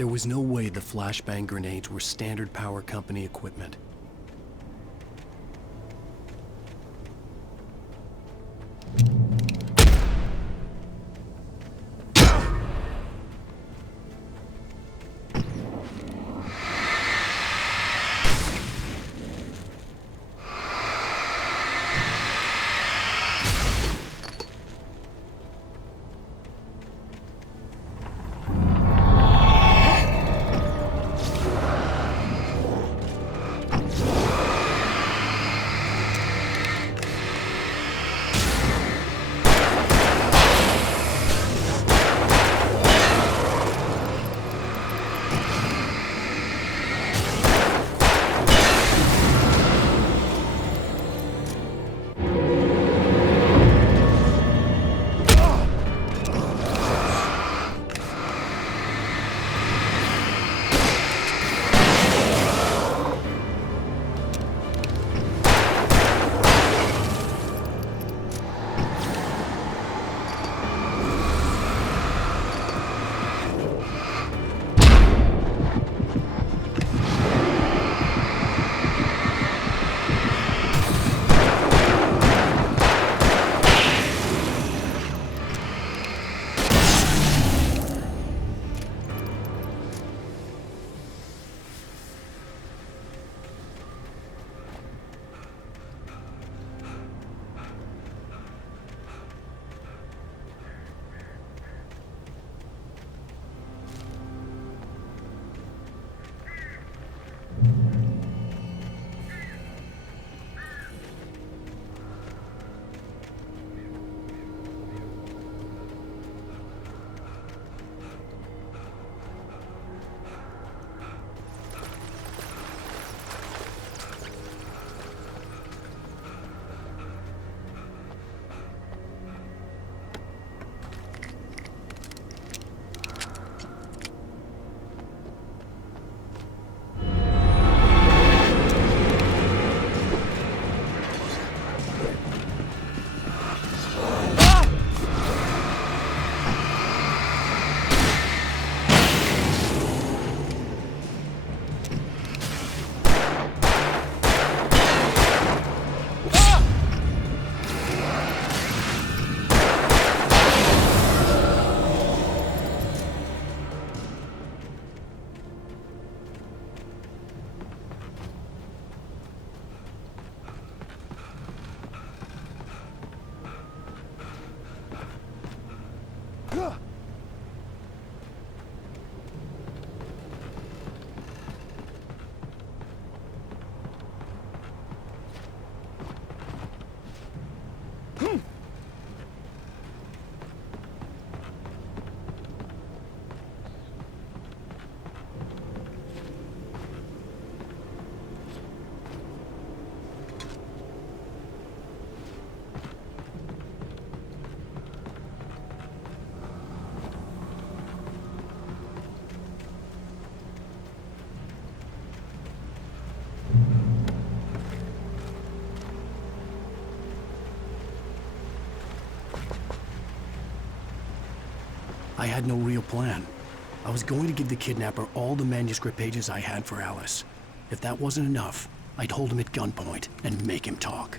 There was no way the flashbang grenades were Standard Power Company equipment. I had no real plan. I was going to give the kidnapper all the manuscript pages I had for Alice. If that wasn't enough, I'd hold him at gunpoint and make him talk.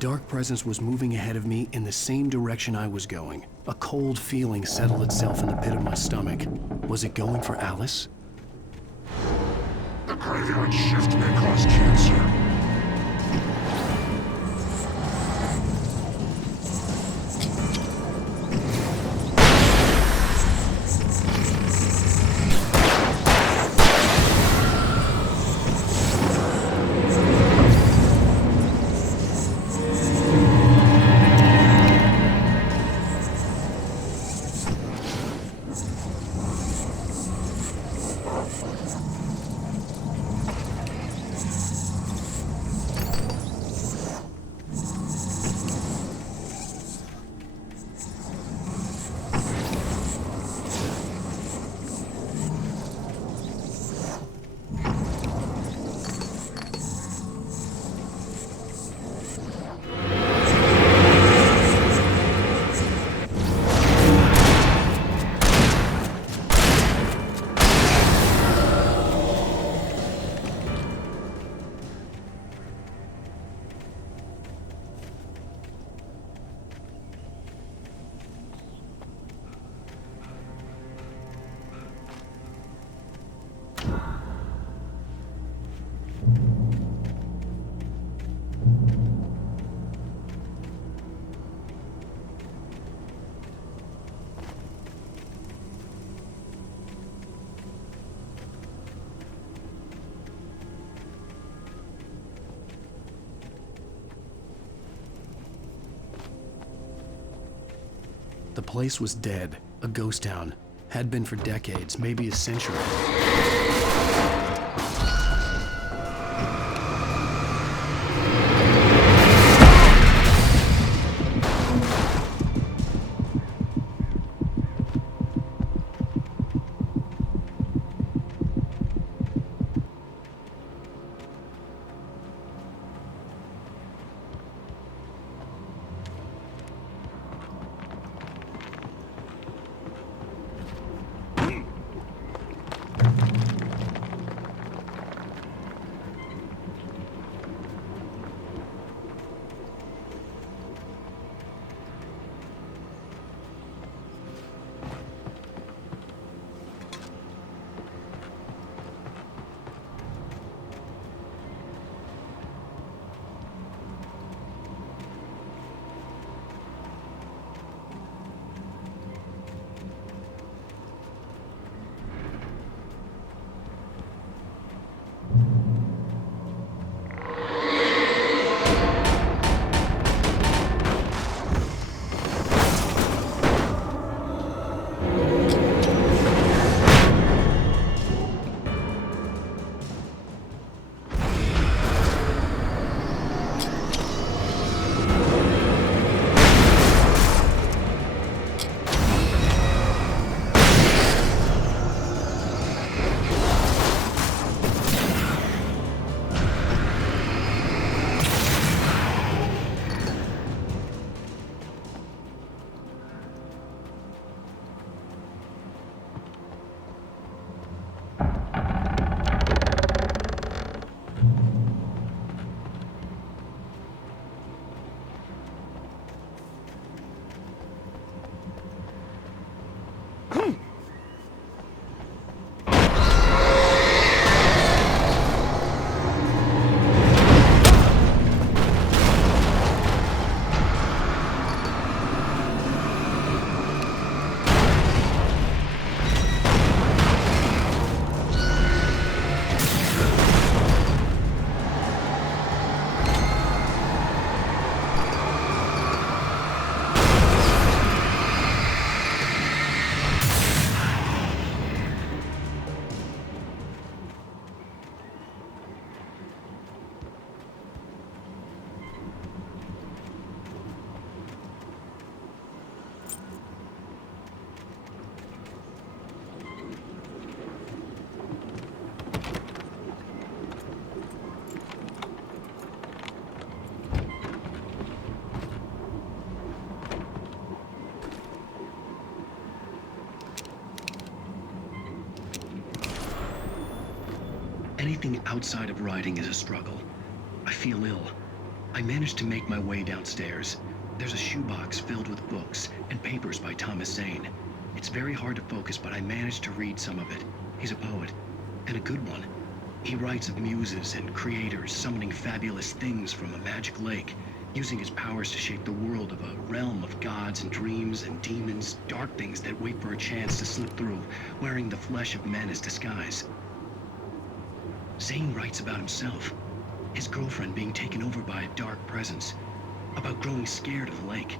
dark presence was moving ahead of me in the same direction I was going. A cold feeling settled itself in the pit of my stomach. Was it going for Alice? The graveyard shift may cause cancer. The place was dead, a ghost town. Had been for decades, maybe a century. Anything outside of riding is a struggle. I feel ill. I managed to make my way downstairs. There's a shoebox filled with books and papers by Thomas Zane. It's very hard to focus, but I managed to read some of it. He's a poet, and a good one. He writes of muses and creators summoning fabulous things from a magic lake, using his powers to shape the world of a realm of gods and dreams and demons, dark things that wait for a chance to slip through, wearing the flesh of men as disguise. Zane writes about himself, his girlfriend being taken over by a dark presence, about growing scared of the lake.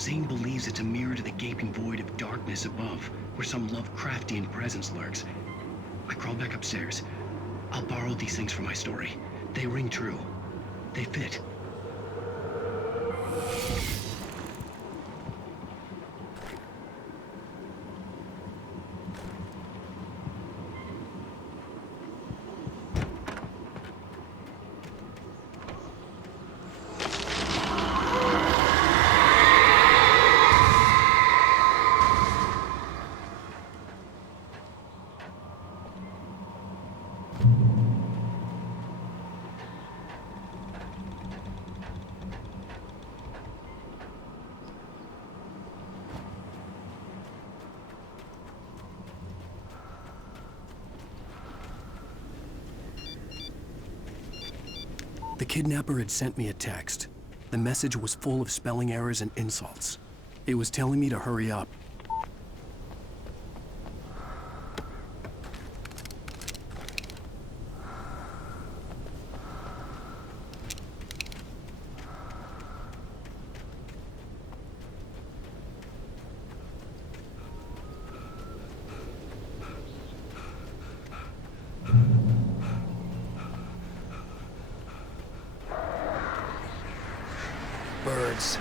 Zane believes it's a mirror to the gaping void of darkness above, where some Lovecraftian presence lurks. I crawl back upstairs. I'll borrow these things for my story. They ring true. They fit. The kidnapper had sent me a text. The message was full of spelling errors and insults. It was telling me to hurry up. Birds.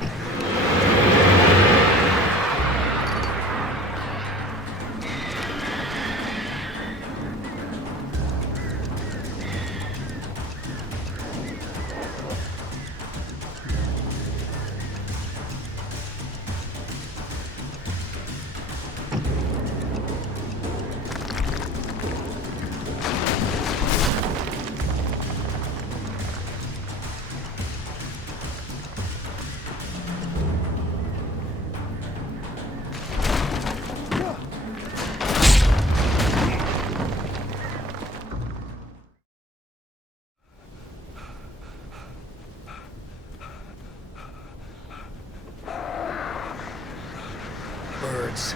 Birds.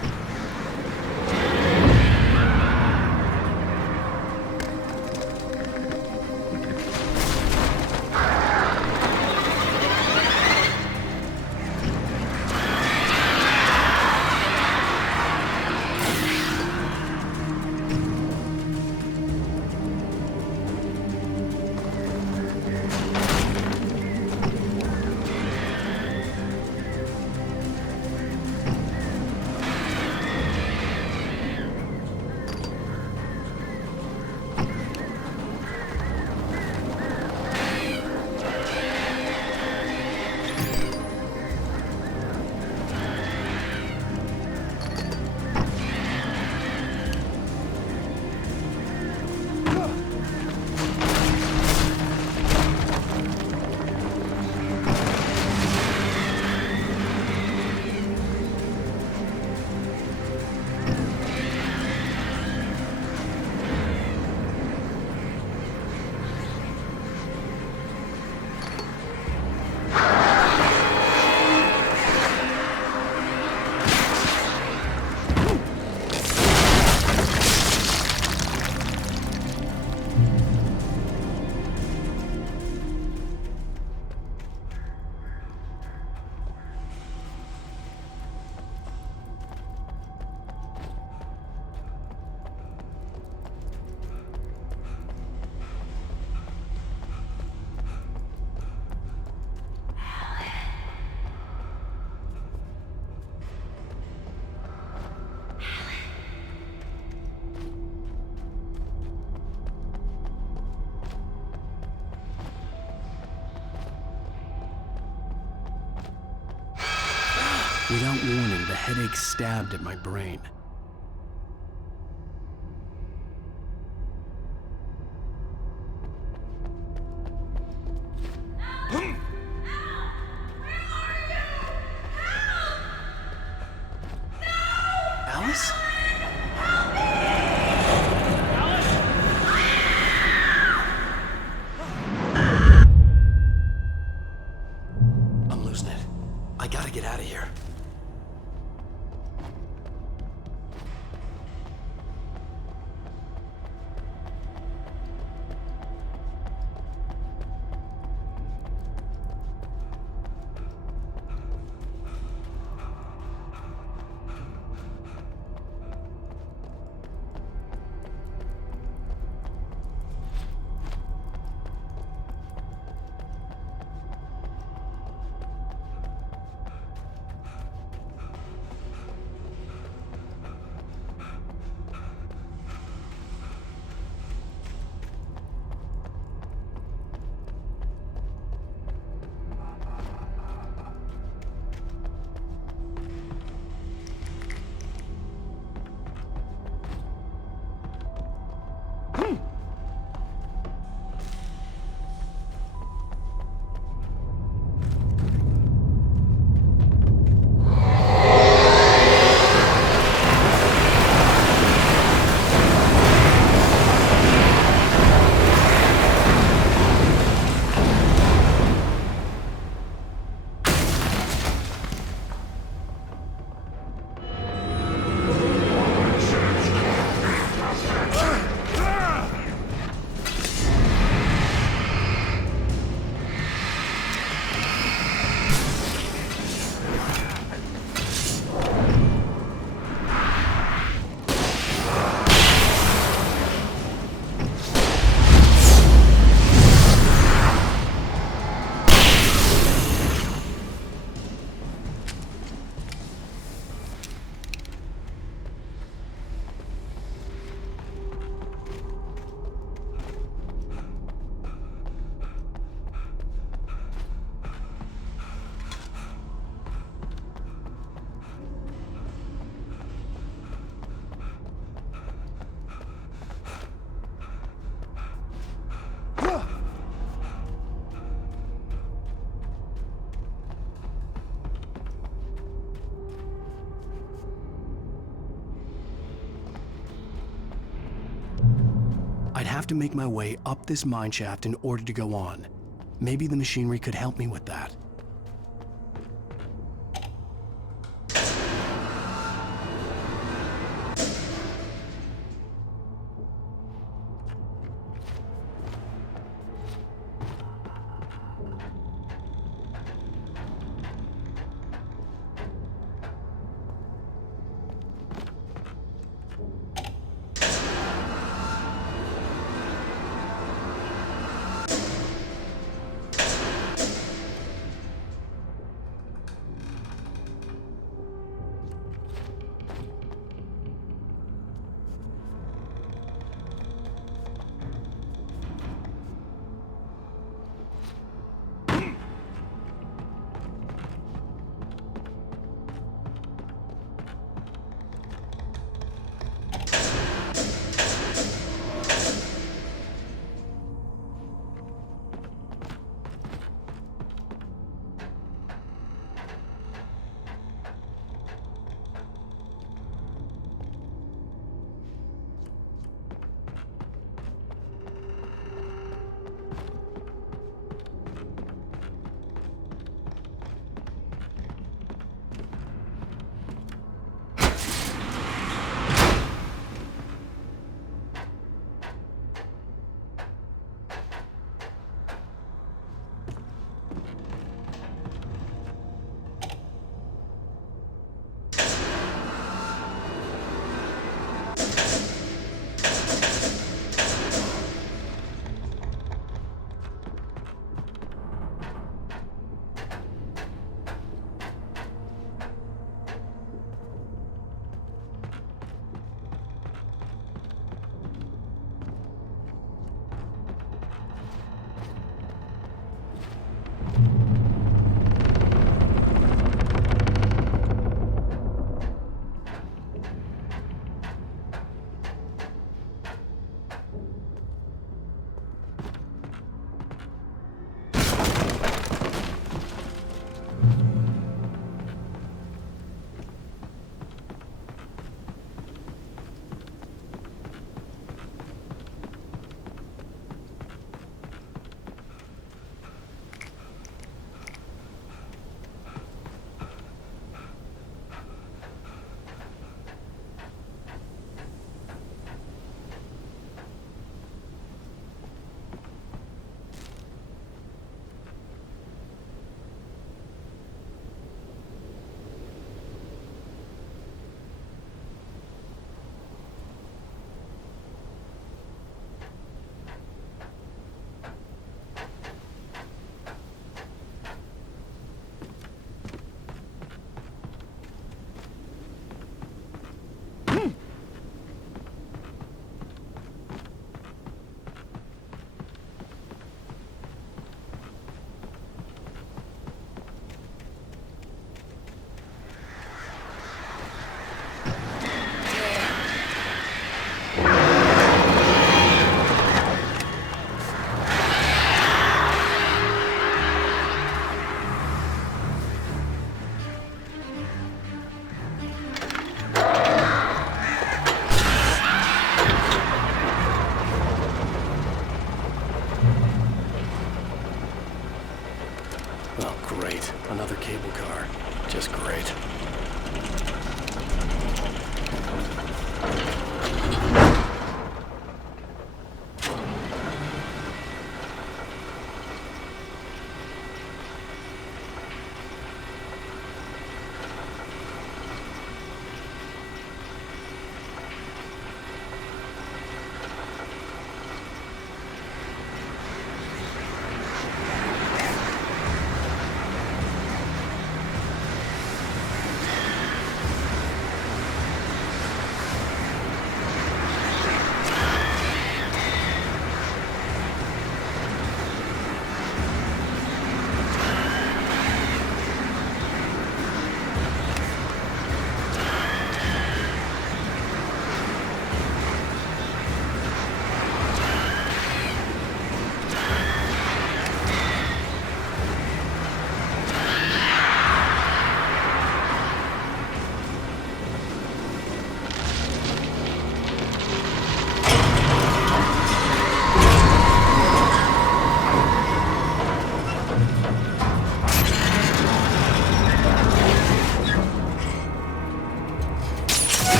Without warning, the headache stabbed at my brain. I'd have to make my way up this mine shaft in order to go on. Maybe the machinery could help me with that.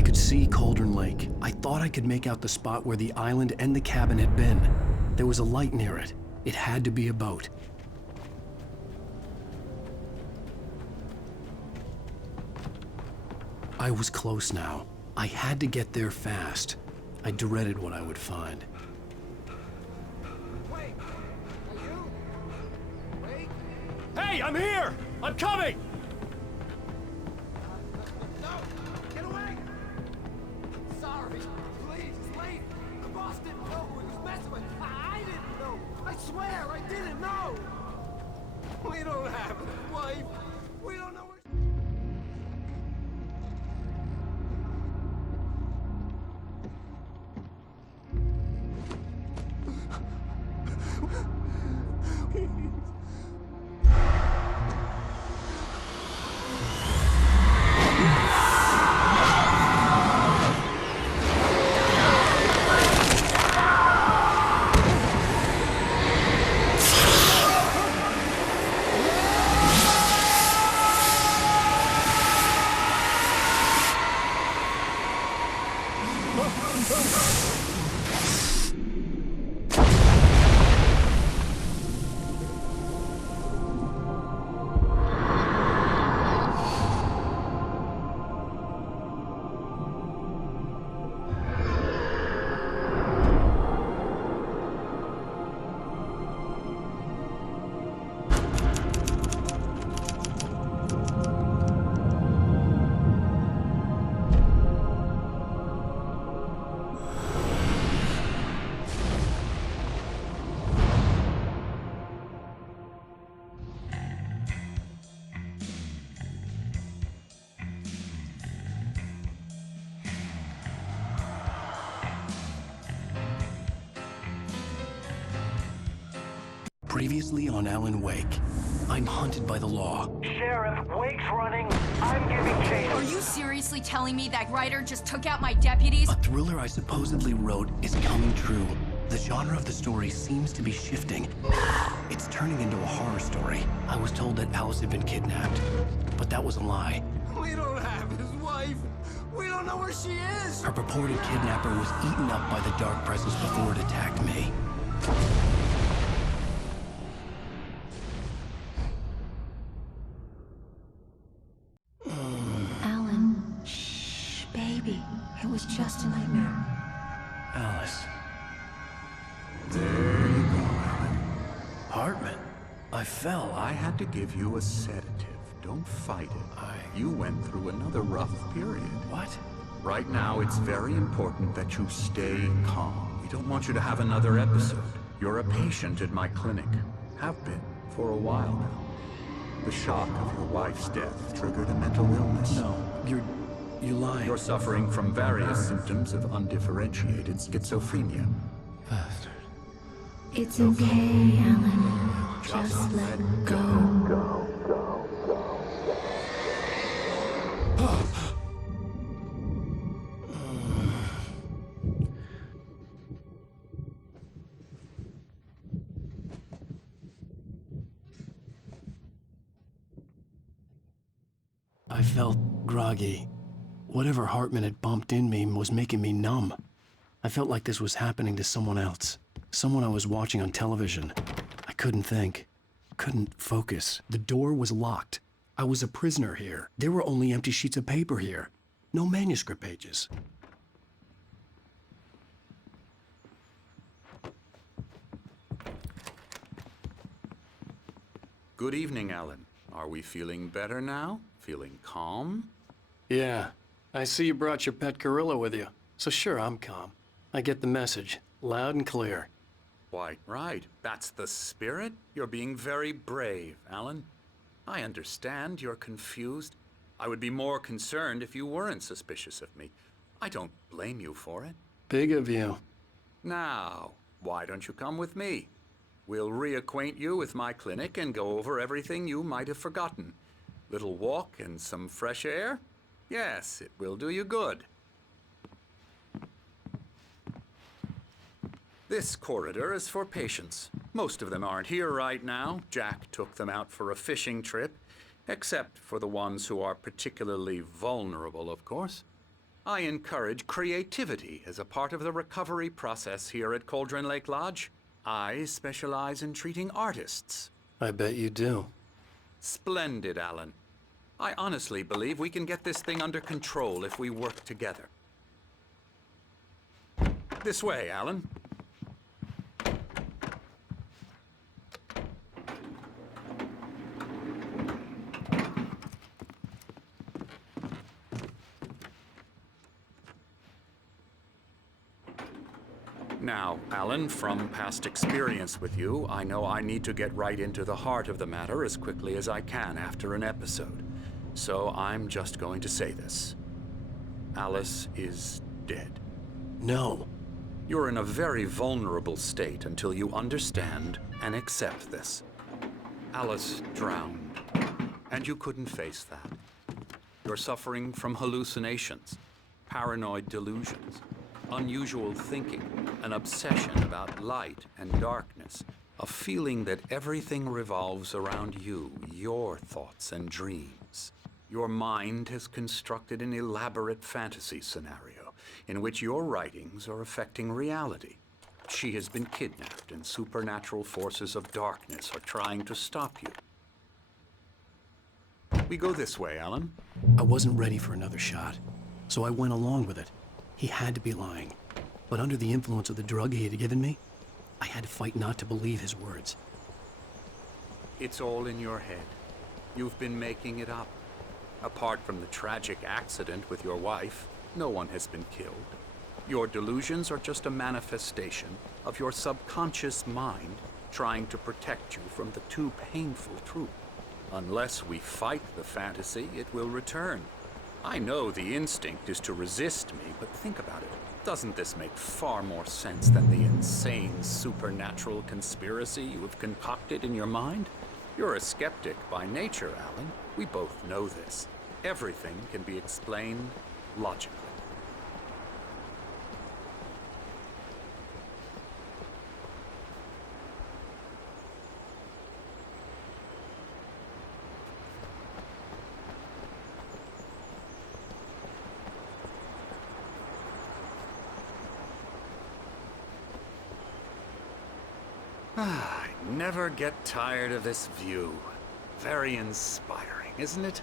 I could see Cauldron Lake. I thought I could make out the spot where the island and the cabin had been. There was a light near it. It had to be a boat. I was close now. I had to get there fast. I dreaded what I would find. Wait! Are you? Wait! Hey, I'm here! I'm coming! No! Get away! Sorry! Please, it's late! The boss didn't know who he was messing with! I didn't know! I swear, I didn't know! We don't have a wife! We don't know where... Previously on Alan Wake, I'm hunted by the law. Sheriff, Wake's running. I'm giving chase. Are you seriously telling me that writer just took out my deputies? A thriller I supposedly wrote is coming true. The genre of the story seems to be shifting. It's turning into a horror story. I was told that Alice had been kidnapped, but that was a lie. We don't have his wife! We don't know where she is! Her purported kidnapper was eaten up by the dark presence before it attacked me. Alan, shh, baby. It was just a nightmare. Alice. There you go, Alan. Hartman. I fell. I had to give you a sedative. Don't fight it. You went through another rough period. What? Right now, it's very important that you stay calm. We don't want you to have another episode. You're a patient at my clinic. Have been for a while now. The shock of your wife's death triggered a mental illness. No, you're lying. You're suffering from various symptoms of undifferentiated schizophrenia. Bastard. It's okay, Alan. Just let go. I felt groggy. Whatever Hartman had bumped in me was making me numb. I felt like this was happening to someone else. Someone I was watching on television. I couldn't think. Couldn't focus. The door was locked. I was a prisoner here. There were only empty sheets of paper here. No manuscript pages. Good evening, Alan. Are we feeling better now? Feeling calm? Yeah. I see you brought your pet gorilla with you. So sure, I'm calm. I get the message. Loud and clear. Quite right. That's the spirit. You're being very brave, Alan. I understand you're confused. I would be more concerned if you weren't suspicious of me. I don't blame you for it. Big of you. Now, why don't you come with me? We'll reacquaint you with my clinic and go over everything you might have forgotten. Little walk and some fresh air? Yes, it will do you good. This corridor is for patients. Most of them aren't here right now. Jack took them out for a fishing trip, except for the ones who are particularly vulnerable, of course. I encourage creativity as a part of the recovery process here at Cauldron Lake Lodge. I specialize in treating artists. I bet you do. Splendid, Alan. I honestly believe we can get this thing under control if we work together. This way, Alan. Now, Alan, from past experience with you, I know I need to get right into the heart of the matter as quickly as I can after an episode. So I'm just going to say this. Alice is dead. No. You're in a very vulnerable state until you understand and accept this. Alice drowned, and you couldn't face that. You're suffering from hallucinations, paranoid delusions, unusual thinking, an obsession about light and darkness, a feeling that everything revolves around you, your thoughts and dreams. Your mind has constructed an elaborate fantasy scenario in which your writings are affecting reality. She has been kidnapped and supernatural forces of darkness are trying to stop you. We go this way, Alan. I wasn't ready for another shot, so I went along with it. He had to be lying. But under the influence of the drug he had given me, I had to fight not to believe his words. It's all in your head. You've been making it up. Apart from the tragic accident with your wife, no one has been killed. Your delusions are just a manifestation of your subconscious mind trying to protect you from the too painful truth. Unless we fight the fantasy, it will return. I know the instinct is to resist me, but think about it. Doesn't this make far more sense than the insane supernatural conspiracy you have concocted in your mind? You're a skeptic by nature, Alan. We both know this. Everything can be explained logically. I never get tired of this view. Very inspiring, isn't it?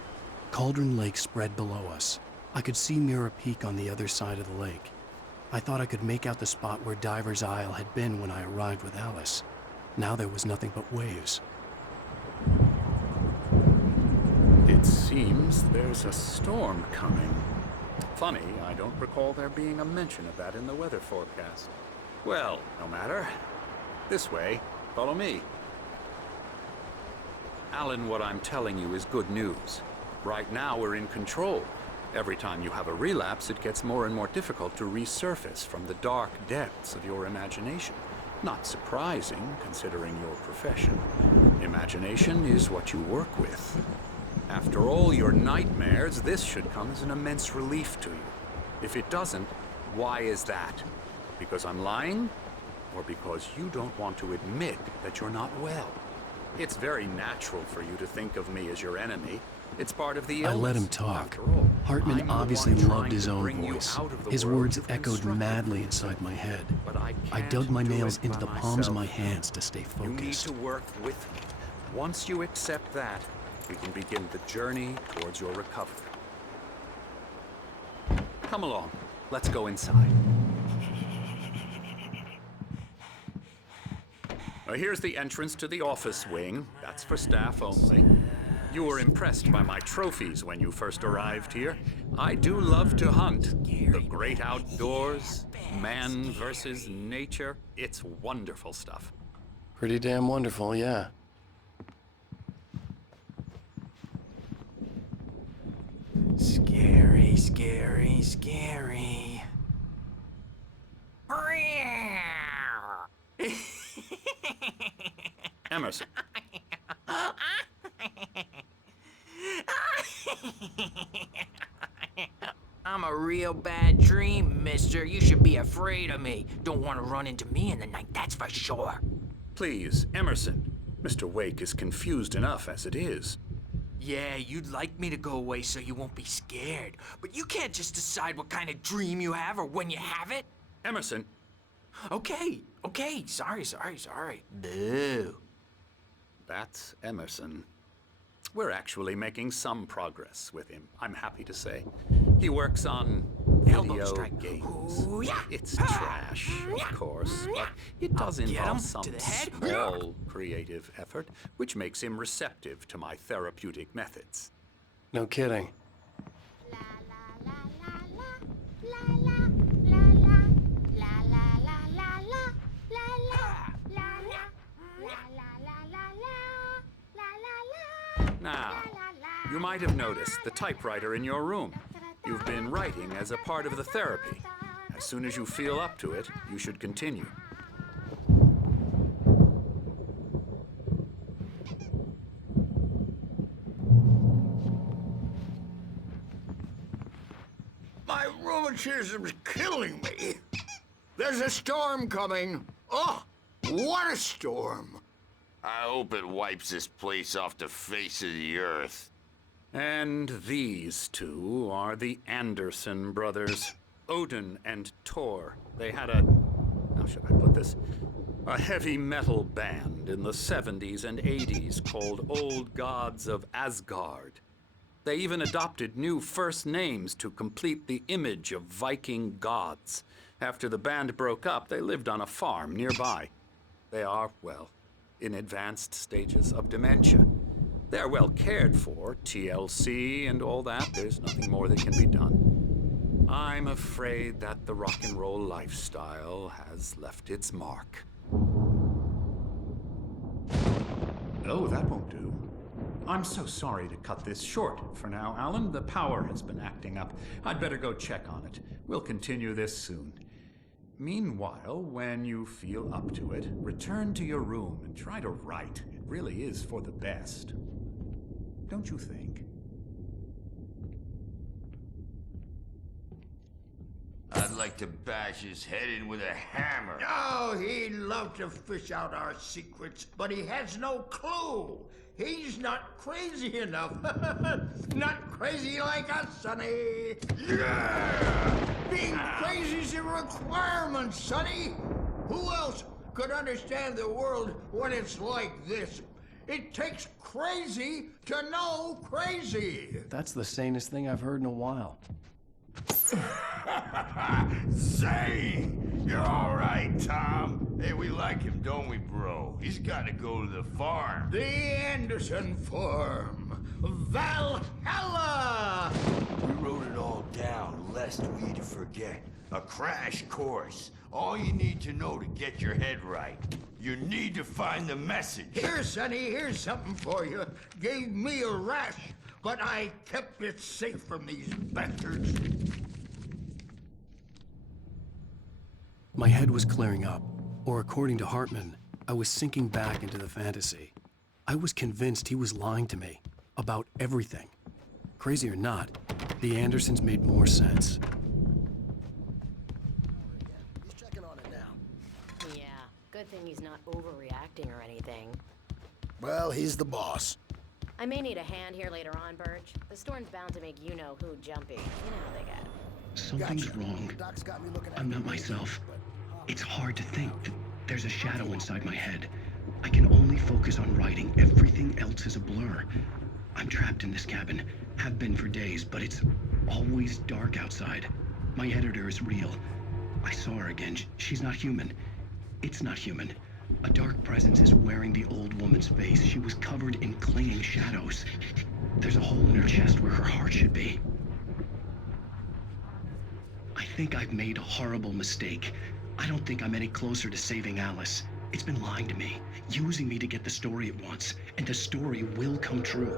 Cauldron Lake spread below us. I could see Mirror Peak on the other side of the lake. I thought I could make out the spot where Diver's Isle had been when I arrived with Alice. Now there was nothing but waves. It seems there's a storm coming. Funny, I don't recall there being a mention of that in the weather forecast. Well, no matter. This way. Follow me. Alan, what I'm telling you is good news. Right now, we're in control. Every time you have a relapse, it gets more and more difficult to resurface from the dark depths of your imagination. Not surprising, considering your profession. Imagination is what you work with. After all your nightmares, this should come as an immense relief to you. If it doesn't, why is that? Because I'm lying? Or because you don't want to admit that you're not well? It's very natural for you to think of me as your enemy. It's part of the illness. I let him talk. After all, Hartman I'm the obviously one trying loved his to own bring you voice. out of the His world words you've echoed constructed. madly inside my head. But I dug can't my do nails it into by the palms of my myself. hands to stay You need focused. to work with me. Once you accept that, we can begin the journey towards your recovery. Come along. Let's go inside. Now, here's the entrance to the office wing. That's for staff only. You were impressed by my trophies when you first arrived here. I do love to hunt. The great outdoors, man versus nature. It's wonderful stuff. Pretty damn wonderful, yeah. Scary, scary, scary. Emerson. I'm a real bad dream, mister. You should be afraid of me. Don't want to run into me in the night, that's for sure. Please, Emerson. Mr. Wake is confused enough as it is. Yeah, you'd like me to go away so you won't be scared. But you can't just decide what kind of dream you have or when you have it. Emerson, Okay. Sorry. Boo. that's Emerson. We're actually making some progress with him, I'm happy to say. He works on Elbow video strike. games. Ooh, yeah. It's trash, of course, but it does Get involve him some to the head. small creative effort, which makes him receptive to my therapeutic methods. No kidding. Now, you might have noticed the typewriter in your room. You've been writing as a part of the therapy. As soon as you feel up to it, you should continue. My rheumatism's killing me. There's a storm coming. Oh, what a storm. I hope it wipes this place off the face of the earth. And these two are the Anderson brothers, Odin and Thor. They had how should I put this? A heavy metal band in the 70s and 80s called Old Gods of Asgard. They even adopted new first names to complete the image of Viking gods. After the band broke up, they lived on a farm nearby. They are, well, in advanced stages of dementia. They're well cared for, TLC and all that. There's nothing more that can be done. I'm afraid that the rock and roll lifestyle has left its mark. Oh, that won't do. I'm so sorry to cut this short for now, Alan. The power has been acting up. I'd better go check on it. We'll continue this soon. Meanwhile, when you feel up to it, return to your room and try to write. It really is for the best. Don't you think? I'd like to bash his head in with a hammer. Oh, he'd love to fish out our secrets, but he has no clue. He's not crazy enough. Not crazy like us, Sonny. Yeah! Being crazy's a requirement, Sonny. Who else could understand the world when it's like this? It takes crazy to know crazy. That's the sanest thing I've heard in a while. Zane! You're all right, Tom. Hey, we like him, don't we, bro? He's got to go to the farm. The Anderson Farm. Valhalla! We wrote it all down, lest we forget. A crash course. All you need to know to get your head right. You need to find the message. Here, Sonny, here's something for you. Gave me a rash, but I kept it safe from these bastards. My head was clearing up, or according to Hartman, I was sinking back into the fantasy. I was convinced he was lying to me about everything. Crazy or not, the Andersons made more sense. He's checking on it now. Yeah, good thing he's not overreacting or anything. Well, he's the boss. I may need a hand here later on, Birch. The storm's bound to make you-know-who jumpy. You know how they get. Something's wrong. Doc's got me looking at I'm not me. myself. It's hard to think. There's a shadow inside my head. I can only focus on writing. Everything else is a blur. I'm trapped in this cabin. Have been for days, but it's always dark outside. My editor is real. I saw her again. She's not human. It's not human. A dark presence is wearing the old woman's face. She was covered in clinging shadows. There's a hole in her chest where her heart should be. I think I've made a horrible mistake. I don't think I'm any closer to saving Alice. It's been lying to me, using me to get the story it wants, and the story will come true.